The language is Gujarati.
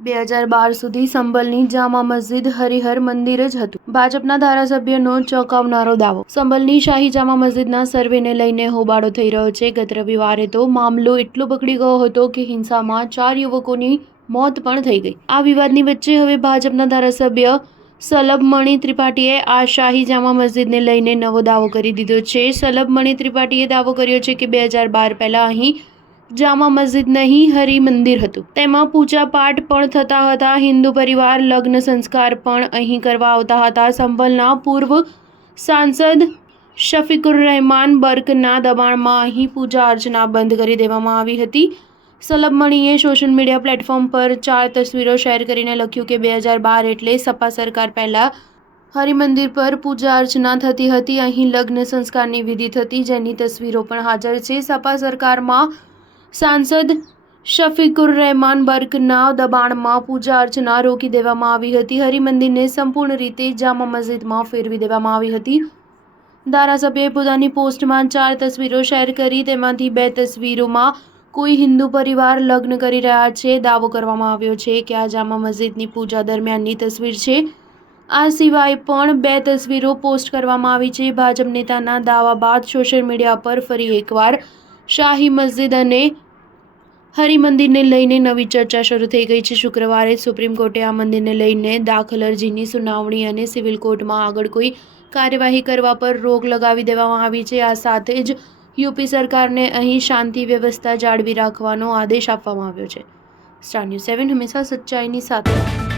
2012 સુધી સંભલની જામા મસ્જિદ હરિહર મંદિર જ હતું. ભાજપના ધારાસભ્યનો ચોંકાવનારો દાવો. સંભલની શાહી જામા મસ્જિદના સર્વેને લઈને હોબાળો થઈ રહ્યો છે. ગત રવિવારે તો મામલો એટલો બગડી ગયો હતો કે હિંસામાં 4 યુવકોની મોત પણ થઈ ગઈ. આ વિવાદની વચ્ચે હવે ભાજપના ધારાસભ્ય સલભમણી ત્રિપાઠીએ આ શાહી જામા મસ્જિદને લઈને નવો દાવો કરી દીધો છે. સલભમણી ત્રિપાઠીએ દાવો કર્યો છે કે 2012 પહેલા અહીં જામા મસ્જિદ નહીં હરિ મંદિર હતું. તેમાં પૂજા પાઠ પણ થતા હતા. હિન્દુ પરિવાર લગ્ન સંસ્કાર પણ અહીં કરવા આવતા હતા. સંભલના પૂર્વ સાંસદ શફીકુર રહેમાન બર્કના દબાણમાં અહીં પૂજા અર્ચના બંધ કરી દેવામાં આવી હતી. સલભમણીએ સોશિયલ મીડિયા પ્લેટફોર્મ પર 4 તસવીરો શેર કરીને લખ્યું કે 2012 એટલે સપા સરકાર પહેલા હરિમંદિર પર પૂજા અર્ચના થતી હતી. અહીં લગ્ન સંસ્કારની વિધિ થતી, જેની તસવીરો પણ હાજર છે. સપા સરકારમાં સાંસદ શફીકુર રહેમાન બર્કના દબાણમાં પૂજા અર્ચના રોકી દેવામાં આવી હતી. હરિમંદિરને સંપૂર્ણ રીતે જામા મસ્જિદમાં ફેરવી દેવામાં આવી હતી. ધારાસભ્યએ પોતાની પોસ્ટમાં 4 તસવીરો શેર કરી. તેમાંથી 2 તસવીરોમાં કોઈ હિન્દુ પરિવાર લગ્ન કરી રહ્યા છે. દાવો કરવામાં આવ્યો છે કે આ જામા મસ્જિદની પૂજા દરમિયાનની તસવીર છે. આ સિવાય પણ 2 તસવીરો પોસ્ટ કરવામાં આવી છે. ભાજપ નેતાના દાવા બાદ સોશિયલ મીડિયા પર ફરી એકવાર શાહી મસ્જિદ અને હરિમંદિરને લઈને નવી ચર્ચા શરૂ થઈ ગઈ છે. શુક્રવારે સુપ્રીમ કોર્ટે આ મંદિરને લઈને દાખલ અરજીની સુનાવણી અને સિવિલ કોર્ટમાં આગળ કોઈ કાર્યવાહી કરવા પર રોક લગાવી દેવામાં આવી છે. આ સાથે જ યુપી સરકારને અહીં શાંતિ વ્યવસ્થા જાળવી રાખવાનો આદેશ આપવામાં આવ્યો છે. સ્ટાર ન્યૂઝ 7 હંમેશા સચ્ચાઈની સાથે.